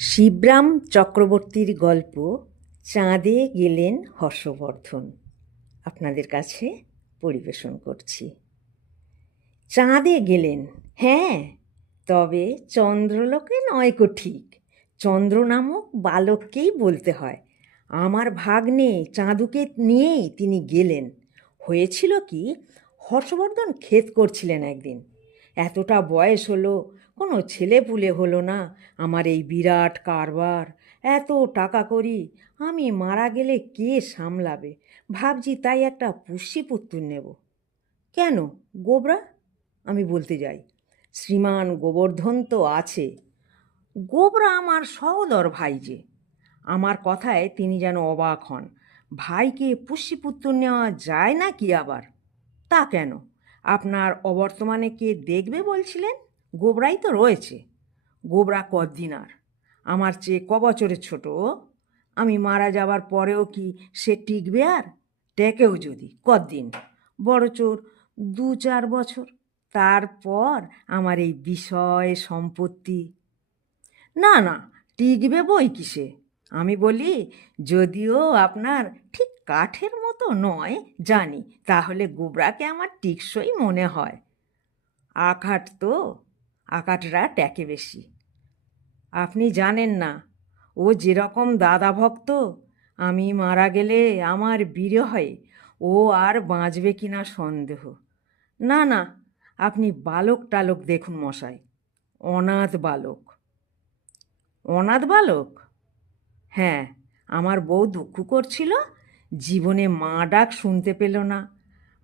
শিবরাম চক্রবর্তীর গল্প চাঁদে গেলেন হর্ষবর্ধন আপনাদের কাছে পরিবেশন করছি। চাঁদে গেলেন, হ্যাঁ, তবে চন্দ্রলোকে নয় কো ঠিক, চন্দ্র নামক বালককেই বলতে হয়। আমার ভাগ্নে চাঁদুকে নিয়েই তিনি গেলেন। হয়েছিল কি, হর্ষবর্ধন ক্ষেত করছিলেন একদিন। এতটা বয়স হলো, কোনো ছেলেপুলে হলো না, আমার এই বিরাট কারবার, এত টাকা করি, আমি মারা গেলে কে সামলাবে? ভাবছি তাই একটা পুষ্যিপুত্র নেব। কেন গোবরা? আমি বলতে যাই, শ্রীমান গোবর্ধন তো আছে। গোবরা আমার সহোদর ভাই যে। আমার কথায় তিনি যেন অবাক হন। ভাইকে পুষ্যিপুত্র নেওয়া যায় না কি আবার? তা কেন? আপনার অবর্তমানে কে দেখবে বলছিলেন? গোবরাই তো রয়েছে। গোবরা কদিনার, আমার চেয়ে ক বছরের ছোট ও? আমি মারা যাবার পরেও কি সে টিকবে? আর টেকেও যদি কদিন, বড়জোর 2-4 বছর। তারপর আমার এই বিষয় সম্পত্তি। না না, টিকবে বই কিসে? আমি বলি, যদিও আপনার ঠিক কাঠের মতো নয় জানি, তাহলে গোবরাকে আমার টিকসই মনে হয়। আকাঠ তো, আকাঠরা ট্যাকে বেশি। আপনি জানেন না, ও যেরকম দাদা ভক্ত, আমি মারা গেলে আমার বিরহে ও আর বাঁচবে কিনা সন্দেহ। না না, আপনি বালক টালক দেখুন মশাই, অনাথ বালক। অনাথ বালক? হ্যাঁ, আমার বউ দুঃখ করছিল, জীবনে মা ডাক শুনতে পেল না।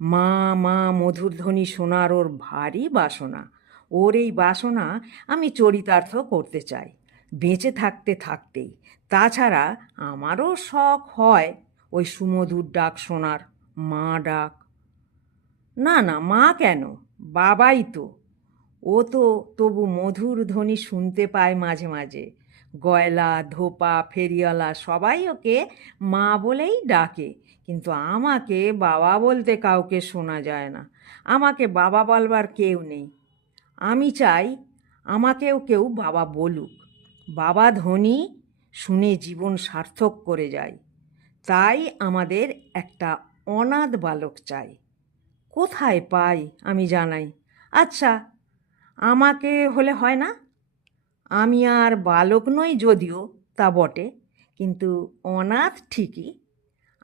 মা মা মধুর ধ্বনি শোনার ওর ভারী বাসনা। ওর এই বাসনা আমি চরিতার্থ করতে চাই বেঁচে থাকতে থাকতেই। তাছাড়া আমারও শখ হয় ওই সুমধুর ডাক শোনার, মা ডাক। না না, মা কেন, বাবাই তো। ও তো তবু মধুর ধ্বনি শুনতে পায় মাঝে মাঝে। গয়লা ধোপা ফেরিওয়ালা সবাই ওকে মা বলেই ডাকে, কিন্তু আমাকে বাবা বলতে কাউকে শোনা যায় না। আমাকে বাবা বলবার কেউ নেই। আমি চাই আমাকেও কেউ বাবা বলুক। বাবা ধ্বনি শুনে জীবন সার্থক করে যায়। তাই আমাদের একটা অনাথ বালক চাই। কোথায় পাই আমি জানাই। আচ্ছা, আমাকে হলে হয় না? আমি আর বালক নই যদিও, তা বটে, কিন্তু অনাথ ঠিকই।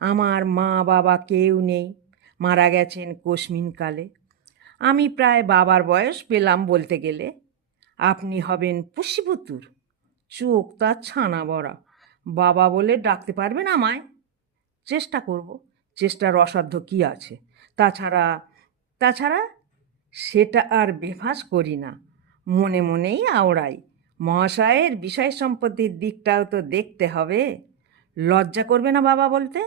আমার মা বাবা কেউ নেই, মারা গেছেন কোশমিনকালে। আমি প্রায় বাবার বয়স পেলাম বলতে গেলে। আপনি হবেন পুষ্যিপুত্র? চোখ তার ছানা বড়া। বাবা বলে ডাকতে পারবেন আমায়? চেষ্টা করব, চেষ্টার অসাধ্য কী আছে? তাছাড়া তাছাড়া সেটা আর বেফাঁস করি না, মনে মনেই আওড়াই। মহাশয়ের বিষয় সম্পত্তির দিকটাও তো দেখতে হবে। লজ্জা করবে না বাবা বলতে,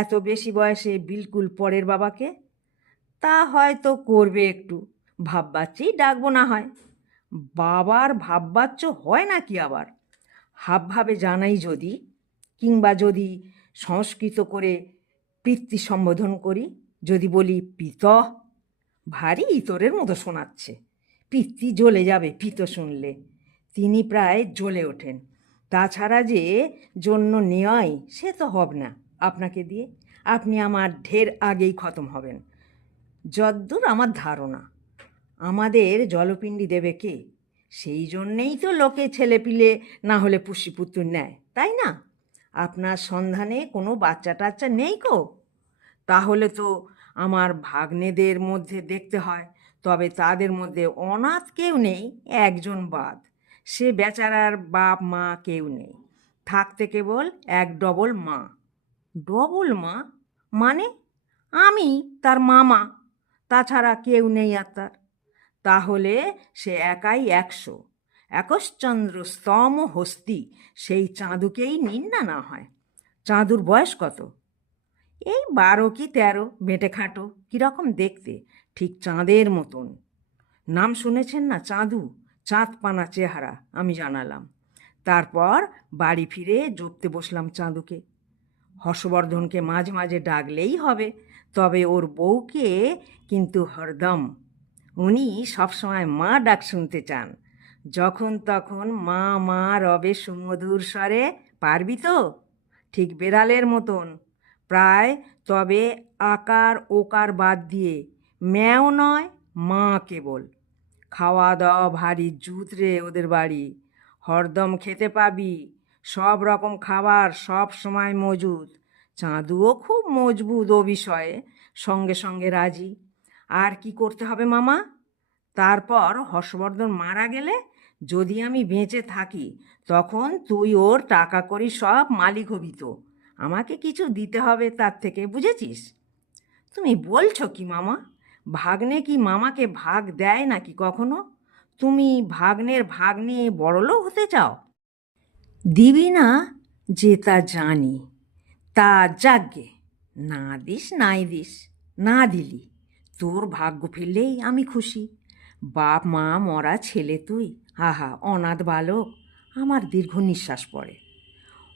এত বেশি বয়সে বিলকুল পরের বাবাকে? তা হয়তো করবে একটু, ভাববাচ্চেই ডাকবো না হয়। বাবার ভাববাচ্চ হয় নাকি আবার? হাবভাবে জানাই যদি, কিংবা যদি সংস্কৃত করে পিতৃ সম্বোধন করি, যদি বলি পিতঃ, ভারী ইতরের মতো শোনাচ্ছে। পিতৃ জ্বলে যাবে পিত শুনলে, তিনি প্রায় জ্বলে ওঠেন। তাছাড়া যে জন্য নেওয়াই, সে তো হব না আপনাকে দিয়ে। আপনি আমার ঢের আগেই খতম হবেন যদ্দূর আমার ধারণা। আমাদের জলপিণ্ডি দেবে কে? সেই জন্যেই তো লোকে ছেলেপিলে না হলে পুষ্যিপুত্র নেয়, তাই না? আপনার সন্ধানে কোনো বাচ্চা টাচ্চা নেই কো? তাহলে তো আমার ভাগ্নেদের মধ্যে দেখতে হয়। তবে তাদের মধ্যে অনাথ কেউ নেই, একজন বাদ। সে বেচারার বাপ মা কেউ নেই, থাকতে কেবল এক ডবল মা। ডবল মা মানে? আমি তার মামা, তাছাড়া কেউ নেই আর তার। তাহলে সে একাই 100। একশ্চন্দ্র স্তম হস্তি, সেই চাঁদুকেই নিন না, না হয়। চাঁদুর বয়স কত? এই 12 কি 13, বেঁটে খাটো, কীরকম দেখতে, ঠিক চাঁদের মতন। নাম শুনেছেন না, চাঁদু? চাঁদপানা চেহারা, আমি জানালাম। তারপর বাড়ি ফিরে জপতে বসলাম চাঁদুকে। হর্ষবর্ধনকে মাঝে মাঝে ডাকলেই হবে, তবে ওর বউকে কিন্তু হরদম। উনি সবসময় মা ডাক শুনতে চান। যখন তখন মা মা রবে সুমধুর স্বরে, পারবি তো? ঠিক বেড়ালের মতন, প্রায়, তবে আকার ওকার বাদ দিয়ে, ম্যাও নয়, মা কেবল। খাওয়া দাওয়া ভারী জুত রে ওদের বাড়ি, হরদম খেতে পাবি, সব রকম খাবার সব সময় মজুদ। চাঁদুও খুব মজবুত ও বিষয়ে, সঙ্গে সঙ্গে রাজি। আর কি করতে হবে মামা? তারপর হর্ষবর্ধন মারা গেলে যদি আমি বেঁচে থাকি, তখন তুই ওর টাকা কড়ি সব মালিক হবি তো। আমাকে কিছু দিতে হবে তার থেকে, বুঝেছিস? তুমি বলছো কি মামা? ভাগ্নে কি মামাকে ভাগ দেয় নাকি কখনো? তুমি ভাগ্নের ভাগ নিয়ে বড়লোক হতে চাও? দিবি না যে তা জানি, তা যাগ্গে, না দিস নাই দিস, না দিলি তোর ভাগ্য ফিরলেই আমি খুশি। বাপ মা মরা ছেলে তুই, আহা অনাথ বালক। আমার দীর্ঘ নিঃশ্বাস পড়ে।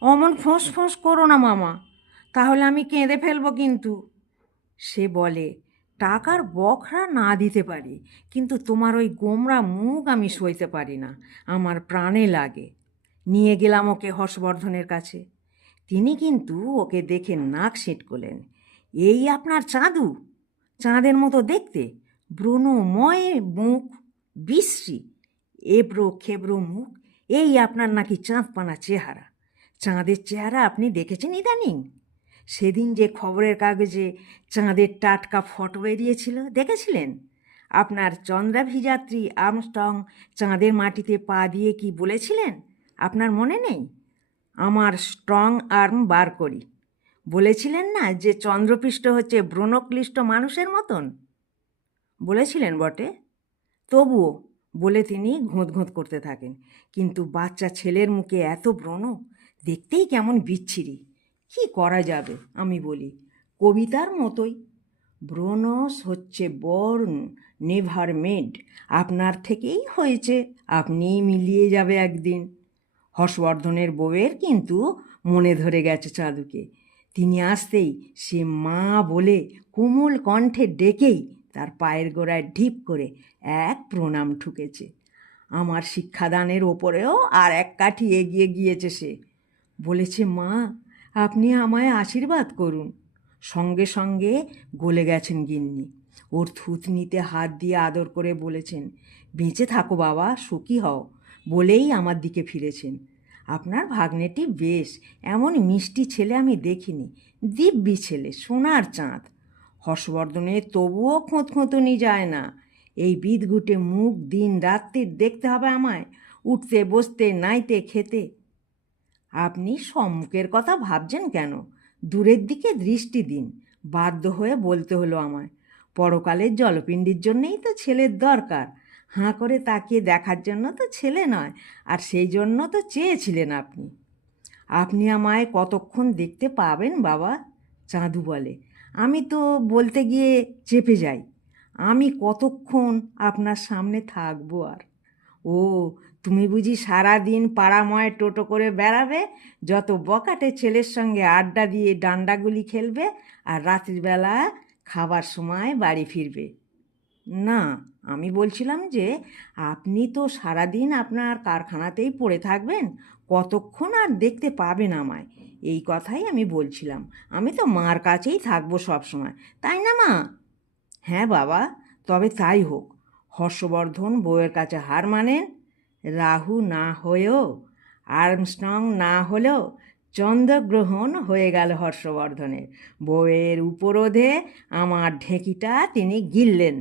অমন ফোঁস ফোঁস করো না মামা, তাহলে আমি কেঁদে ফেলবো কিন্তু। সে বলে, টাকার বখরা না দিতে পারি, কিন্তু তোমার ওই গোমরা মুখ আমি সইতে পারি না, আমার প্রাণে লাগে। নিয়ে গেলাম ওকে হর্ষবর্ধনের কাছে। তিনি কিন্তু ওকে দেখে নাক সিটকলেন। এই আপনার চাঁদু? চাঁদের মতো দেখতে, ব্রণময় মুখ, বিশ্রী এবড়ো খেবড়ো মুখ, এই আপনার নাকি চাঁদপানা চেহারা? চাঁদের চেহারা আপনি দেখেছেন ইদানিং? সেদিন যে খবরের কাগজে চাঁদের টাটকা ফটো বেরিয়েছিল, দেখেছিলেন? আপনার চন্দ্রাভিযাত্রী আর্মস্ট্রং চাঁদের মাটিতে পা দিয়ে কি বলেছিলেন, আপনার মনে নেই? আমার স্ট্রং আর্ম বার করি। বলেছিলেন না যে চন্দ্রপৃষ্ঠ হচ্ছে ব্রণক্লিষ্ট মানুষের মতন? বলেছিলেন বটে, তবুও বলে তিনি ঘোঁত ঘোঁত করতে থাকেন। কিন্তু বাচ্চা ছেলের মুখে এত ব্রণ, দেখতেই কেমন বিচ্ছিরি। কি করা যাবে, আমি বলি, কবিতার মতোই। ব্রণস হচ্ছে বর্ন, নেভার মেড। আপনার থেকেই হয়েছে, আপনিই মিলিয়ে যাবে একদিন। হর্ষবর্ধনের বউয়ের কিন্তু মনে ধরে গেছে চাঁদুকে। তিনি আসতেই সে মা বলে কোমল কণ্ঠে ডেকেই তার পায়ের গোড়ায় ঢিপ করে এক প্রণাম ঠুকেছে। আমার শিক্ষাদানের ওপরেও আর এক কাঠি এগিয়ে গিয়েছে সে। বলেছে, মা আপনি আমায় আশীর্বাদ করুন। সঙ্গে সঙ্গে গলে গেছেন গিন্নি। ওর থুতনিতে হাত দিয়ে আদর করে বলেছেন, বেঁচে থাকো বাবা, সুখী হও, বলেই আমার দিকে ফিরেছেন। আপনার ভাগ্নেটি বেশ, এমন মিষ্টি ছেলে আমি দেখিনি, দিব্যি ছেলে, সোনার চাঁদ। হর্ষবর্ধনের তবুও খোঁতখোঁতুনি যায় না। এই বিদঘুটে মুখ দিন রাত্রির দেখতে হবে আমায়, উঠতে বসতে নাইতে খেতে। আপনি সম্মুখের কথা ভাবছেন কেন? দূরের দিকে দৃষ্টি দিন। বাধ্য হয়ে বলতে হলো আমায়। পরকালের জলপিণ্ডির জন্যেই তো ছেলের দরকার। হাঁ করে তাকিয়ে দেখার জন্য তো ছেলে নয়, আর সেই জন্য তো চেয়েছিলেন আপনি। আপনি আমায় কতক্ষণ দেখতে পাবেন বাবা? চাঁদু বলে। আমি তো বলতে গিয়ে চেপে যাই, আমি কতক্ষণ আপনার সামনে থাকবো আর? ও, তুমি বুঝি সারাদিন পাড়াময় টোটো করে বেড়াবে, যত বকাটে ছেলের সঙ্গে আড্ডা দিয়ে ডান্ডাগুলি খেলবে, আর রাত্রিবেলা খাবার সময় বাড়ি ফিরবে? না, আমি বলছিলাম যে আপনি তো সারাদিন আপনার কারখানাতেই পড়ে থাকবেন, কতক্ষণ আর দেখতে পাবেন আমায়, এই কথাই আমি বলছিলাম। আমি তো মার কাছেই থাকবো সব সময়, তাই না মা? হ্যাঁ বাবা, তবে তাই হোক। হর্ষবর্ধন বউয়ের কাছে হার মানেন। রাহু না হয়েও, আর্মস্ট্রং না হলেও চন্দ্রগ্রহণ হয়ে গেল হর্ষবর্ধনের। বউয়ের উপরোধে আমার ঢেঁকিটা তিনি গিললেন।